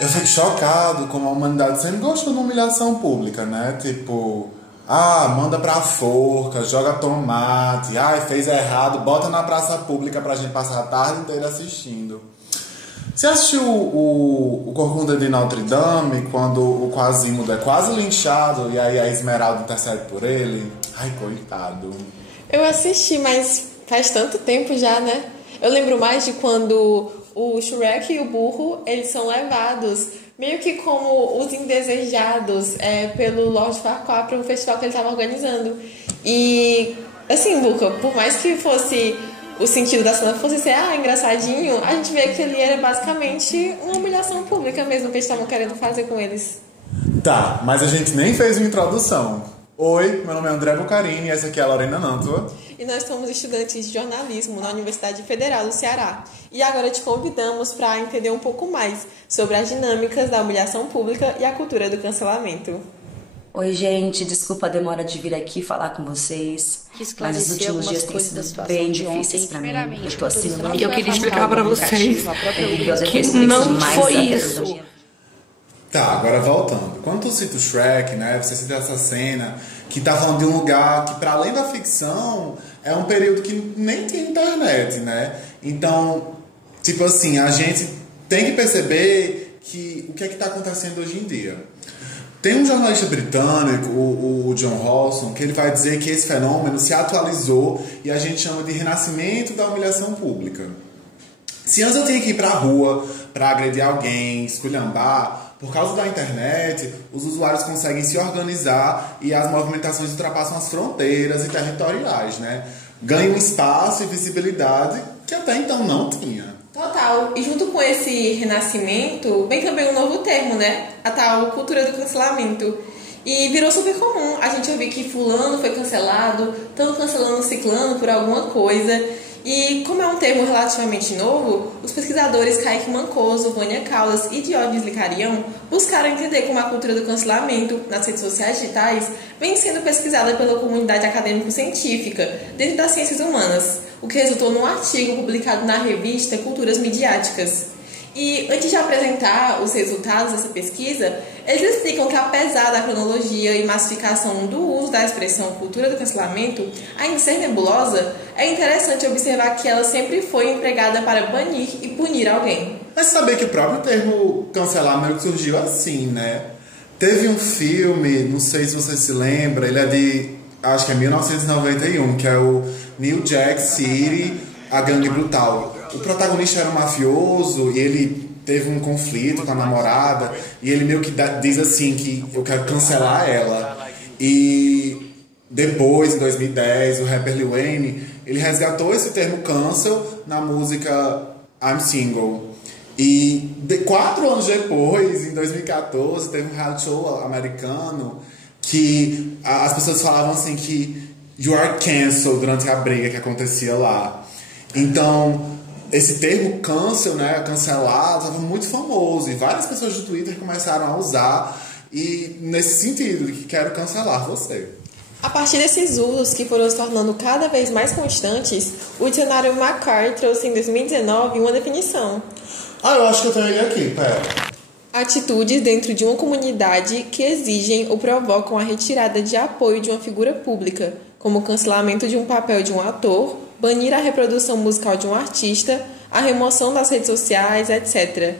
Eu fico chocado como a humanidade sempre gostou de humilhação pública, né? Tipo, manda pra forca, joga tomate, fez errado, bota na praça pública pra gente passar a tarde inteira assistindo. Você assistiu o Corcunda de Notre Dame, quando o Quasimodo é quase linchado e aí a Esmeralda intercede por ele? Ai, coitado. Eu assisti, mas faz tanto tempo já, né? Eu lembro mais de quando o Shrek e o burro, eles são levados meio que como os indesejados pelo Lord Farquaad para um festival que ele estava organizando. E, assim, Luca, por mais que fosse o sentido da cena fosse ser engraçadinho, a gente vê que ele era basicamente uma humilhação pública mesmo que eles estavam querendo fazer com eles. Tá, mas a gente nem fez uma introdução. Oi, meu nome é André Bucarini e essa aqui é a Lorena Nantua. E nós somos estudantes de jornalismo na Universidade Federal do Ceará. E agora te convidamos para entender um pouco mais sobre as dinâmicas da humilhação pública e a cultura do cancelamento. Oi, gente, desculpa a demora de vir aqui falar com vocês, mas os últimos dias têm sido bem difíceis pra mim. Eu tô assim, eu queria explicar pra vocês que não foi isso. Tá, agora voltando. Quando tu cita o Shrek, né, você cita essa cena que tá falando de um lugar que, para além da ficção, é um período que nem tinha internet, né? Então, tipo assim, a gente tem que perceber que o que é que tá acontecendo hoje em dia. Tem um jornalista britânico, o John Rawson, que ele vai dizer que esse fenômeno se atualizou e a gente chama de renascimento da humilhação pública. Se antes eu tinha que ir pra rua pra agredir alguém, esculhambar, por causa da internet, os usuários conseguem se organizar e as movimentações ultrapassam as fronteiras e territoriais, né? Ganham espaço e visibilidade que até então não tinha. Total. E junto com esse renascimento, vem também um novo termo, né? A tal cultura do cancelamento. E virou super comum a gente ouvir que fulano foi cancelado, estão cancelando ciclano por alguma coisa. E como é um termo relativamente novo, os pesquisadores Kaique Mancoso, Vânia Caldas e Diógenes Licarião buscaram entender como a cultura do cancelamento nas redes sociais digitais vem sendo pesquisada pela comunidade acadêmico-científica dentro das ciências humanas, o que resultou num artigo publicado na revista Culturas Midiáticas. E antes de apresentar os resultados dessa pesquisa, eles explicam que apesar da cronologia e massificação do uso da expressão cultura do cancelamento ainda ser nebulosa, é interessante observar que ela sempre foi empregada para banir e punir alguém. Mas saber que o próprio termo cancelar meio que surgiu assim, né? Teve um filme, não sei se você se lembra, ele é de, acho que é 1991, que é o New Jack City, a Gangue Brutal. O protagonista era um mafioso e ele teve um conflito com a namorada e ele meio que diz assim que eu quero cancelar ela. E depois, em 2010, o rapper Lil Wayne, ele resgatou esse termo cancel na música I'm Single. E 4 anos depois, em 2014, teve um reality show americano que as pessoas falavam assim que you are cancelled durante a briga que acontecia lá. Então, esse termo cancel, né, cancelado, estava muito famoso e várias pessoas do Twitter começaram a usar e nesse sentido de que quero cancelar você. A partir desses usos que foram se tornando cada vez mais constantes, o dicionário Macquarie trouxe em 2019 uma definição. Eu acho que eu tenho ele aqui, pera. Atitudes dentro de uma comunidade que exigem ou provocam a retirada de apoio de uma figura pública, como o cancelamento de um papel de um ator, banir a reprodução musical de um artista, a remoção das redes sociais, etc.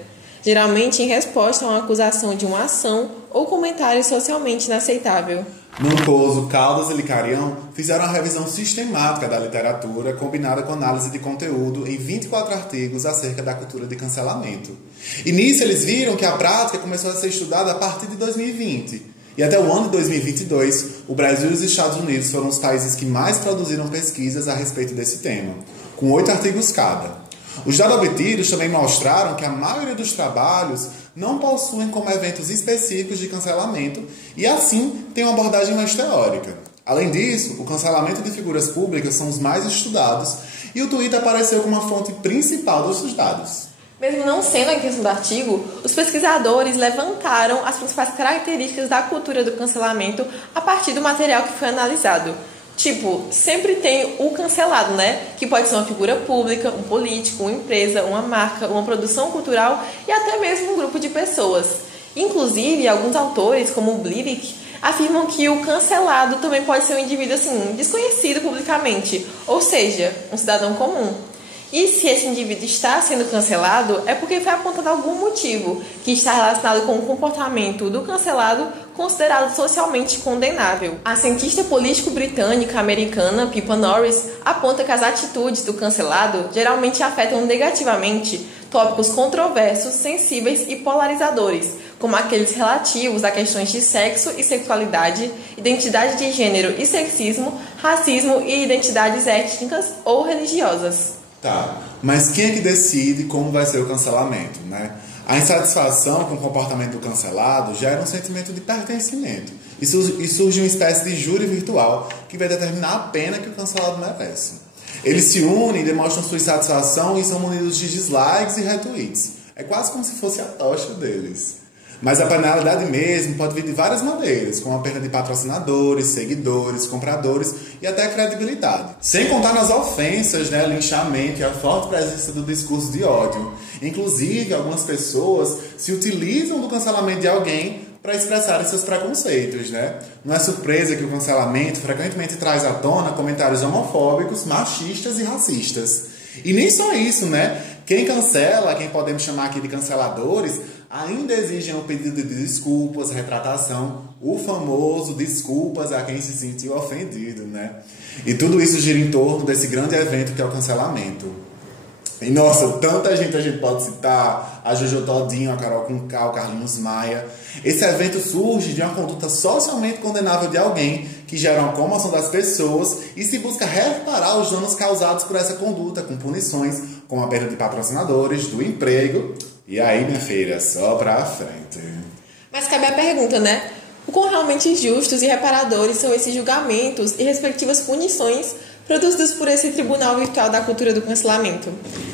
Geralmente em resposta a uma acusação de uma ação ou comentário socialmente inaceitável. Mancoso, Caldas e Licarião fizeram uma revisão sistemática da literatura combinada com análise de conteúdo em 24 artigos acerca da cultura de cancelamento. E nisso eles viram que a prática começou a ser estudada a partir de 2020. E até o ano de 2022, o Brasil e os Estados Unidos foram os países que mais produziram pesquisas a respeito desse tema, com 8 artigos cada. Os dados obtidos também mostraram que a maioria dos trabalhos não possuem como eventos específicos de cancelamento e, assim, têm uma abordagem mais teórica. Além disso, o cancelamento de figuras públicas são os mais estudados e o Twitter apareceu como a fonte principal dos dados. Mesmo não sendo a intenção do artigo, os pesquisadores levantaram as principais características da cultura do cancelamento a partir do material que foi analisado. Tipo, sempre tem o cancelado, né? Que pode ser uma figura pública, um político, uma empresa, uma marca, uma produção cultural e até mesmo um grupo de pessoas. Inclusive, alguns autores, como o Blivik, afirmam que o cancelado também pode ser um indivíduo assim, desconhecido publicamente, ou seja, um cidadão comum. E se esse indivíduo está sendo cancelado, é porque foi apontado algum motivo que está relacionado com o comportamento do cancelado considerado socialmente condenável. A cientista político britânica americana Pippa Norris aponta que as atitudes do cancelado geralmente afetam negativamente tópicos controversos, sensíveis e polarizadores, como aqueles relativos a questões de sexo e sexualidade, identidade de gênero e sexismo, racismo e identidades étnicas ou religiosas. Tá, mas quem é que decide como vai ser o cancelamento, né? A insatisfação com o comportamento do cancelado gera um sentimento de pertencimento. E surge uma espécie de júri virtual que vai determinar a pena que o cancelado merece. Eles se unem, demonstram sua insatisfação e são munidos de dislikes e retweets. É quase como se fosse a tocha deles. Mas a penalidade mesmo pode vir de várias maneiras, como a perda de patrocinadores, seguidores, compradores e até credibilidade. Sem contar nas ofensas, né, linchamento e a forte presença do discurso de ódio. Inclusive, algumas pessoas se utilizam do cancelamento de alguém para expressarem seus preconceitos, né? Não é surpresa que o cancelamento frequentemente traz à tona comentários homofóbicos, machistas e racistas. E nem só isso, né? Quem cancela, quem podemos chamar aqui de canceladores, ainda exigem um pedido de desculpas, retratação, o famoso desculpas a quem se sentiu ofendido, né? E tudo isso gira em torno desse grande evento que é o cancelamento. E nossa, tanta gente a gente pode citar, a Jojo Todinho, a Carol Conká, o Carlinhos Maia. Esse evento surge de uma conduta socialmente condenável de alguém que gera uma comoção das pessoas e se busca reparar os danos causados por essa conduta, com punições como a perda de patrocinadores, do emprego. E aí, minha filha, só pra frente. Mas cabe a pergunta, né? O quão realmente justos e reparadores são esses julgamentos e respectivas punições produzidos por esse Tribunal Virtual da Cultura do Cancelamento?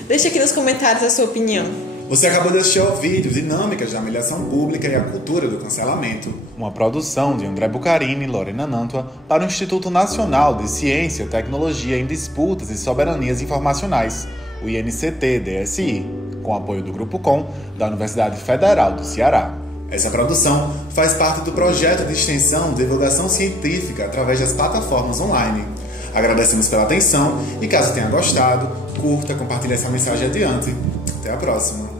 Deixa aqui nos comentários a sua opinião. Você acabou de assistir ao vídeo Dinâmicas da Humilhação Pública e a Cultura do Cancelamento, uma produção de André Bucarini e Lorena Nantua para o Instituto Nacional de Ciência e Tecnologia em Disputas e Soberanias Informacionais, o INCT-DSI, com apoio do Grupo Com, da Universidade Federal do Ceará. Essa produção faz parte do projeto de extensão de divulgação científica através das plataformas online. Agradecemos pela atenção e caso tenha gostado, curta, compartilhe essa mensagem adiante. Até a próxima!